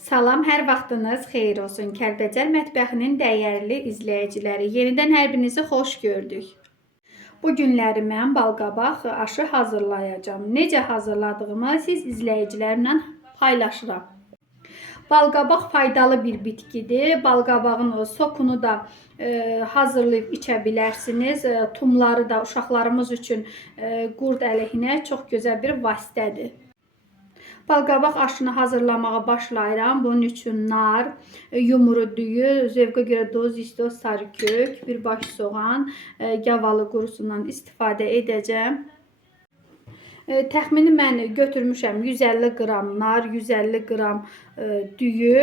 Salam, hər vaxtınız xeyir olsun. Kəlbəcər mətbəxinin dəyərli izləyiciləri. Yenidən hər birinizi xoş gördük. Bu günləri mən balqabaq aşı hazırlayacağam. Necə hazırladığımı siz izləyicilərimlə paylaşıram. Balqabaq faydalı bir bitkidir. Balqabağın sokunu da e, hazırlayıb içə bilərsiniz. E, tumları da uşaqlarımız üçün e, qurd əleyhinə çox gözəl bir vasitədir. Balqabaq aşını hazırlamağa başlayıram. Bunun üçün nar, e, yumru düyü, zövqə görə duz, istoz, sarı kök, bir baş soğan, e, yavalı qurusundan istifadə edəcəm. E, Təxmini mən götürmüşəm 150 qram nar, 150 qram düyü,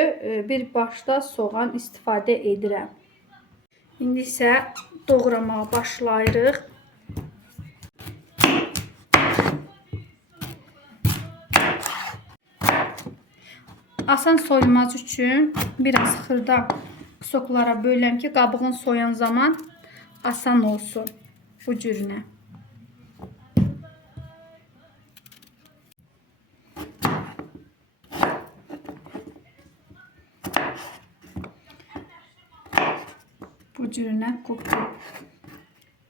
bir başda soğan istifadə edirəm. İndi isə doğramağa başlayırıq. Asan soyulmaz üçün biraz xırda soklara bölürəm ki, qabığın soyan zaman asan olsun bu cürünə. Bu cürünə qupqu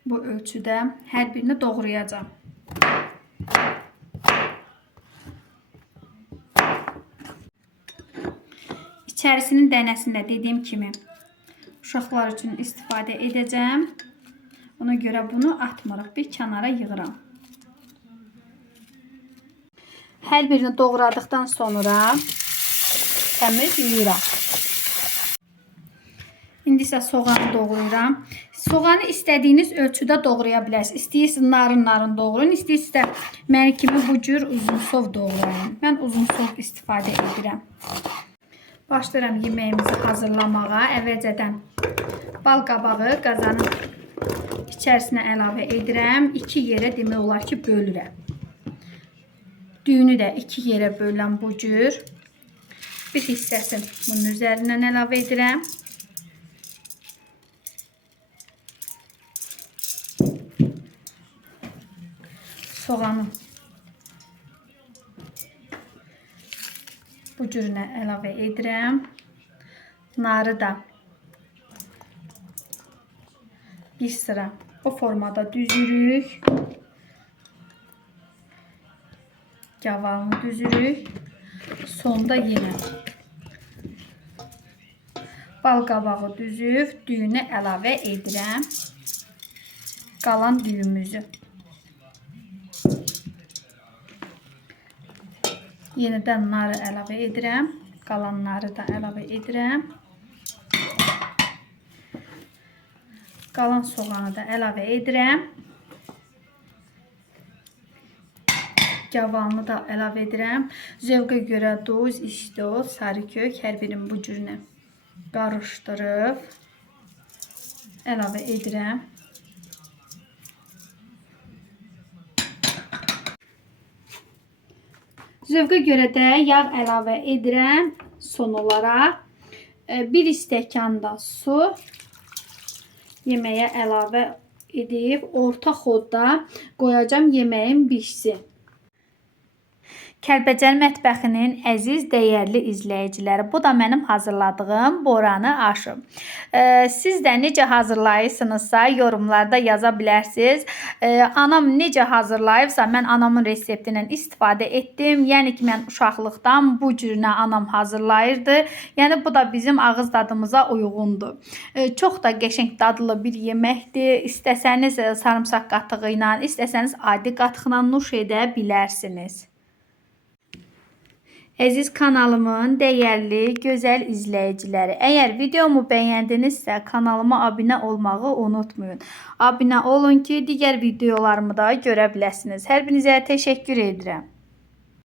bu ölçüdə hər birini doğrayacağam. İçərisinin dənəsində dediyim kimi uşaqlar üçün istifadə edəcəm. Ona görə bunu atmırıq, bir kənara yığıram. Hər birini doğradıqdan sonra təmiz yuyuram. İndi isə soğanı doğrayıram. Soğanı istədiyiniz ölçüdə doğraya bilərsiniz. İstəyirsiniz narın-narın doğrayın, istəyirsiniz də məni kimi bu cür uzunsov doğrayın. Mən uzunsov istifadə edirəm. Başlayıram yeməyimizi hazırlamağa. Əvvəlcədən bal qabağı qazanın içərisinə əlavə edirəm. 2 yerə demək olar ki, bölürəm. Düyünü də 2 yerə bölürəm bu cür. Bir hissəsini bunun üzərindən əlavə edirəm. Soğanı bu cürünə əlavə edirəm. Narı da bir sıra o formada düzürük. Cavalını düzürük. Sonda yenə bal qabağı düzüb düyünə əlavə edirəm. Qalan düyümüzü Yenidən narı əlavə edirəm. Qalanları da əlavə edirəm. Qalan soğanı da əlavə edirəm. Cavanını da əlavə edirəm. Zövqə görə duz, istoz, sarı kök hər birini bu cürünə qarışdırıb əlavə edirəm. Zövqə görə də yağ əlavə edirəm. Son olaraq 1 stəkan da su yeməyə əlavə edib orta xodda qoyacam yeməyin bişsin. Kəlbəcər mətbəxinin əziz, dəyərli izləyiciləri, bu da mənim hazırladığım boranı aşı. E, siz də necə hazırlayırsınızsa yorumlarda yaza bilərsiniz. E, anam necə hazırlayıbsa mən anamın reseptindən istifadə etdim. Yəni ki, mən uşaqlıqdan bu cürünə anam hazırlayırdı. Yəni bu da bizim ağız dadımıza uyğundur. E, çox da qəşəng dadlı bir yeməkdir. İstəsəniz e, sarımsaq qatığı ilə, istəsəniz adi qatıqla nuş edə bilərsiniz. Əziz kanalımın dəyərli, gözəl izləyiciləri, əgər videomu bəyəndinizsə kanalıma abunə olmağı unutmayın. Abunə olun ki, digər videolarımı da görə biləsiniz. Hər birinizə təşəkkür edirəm.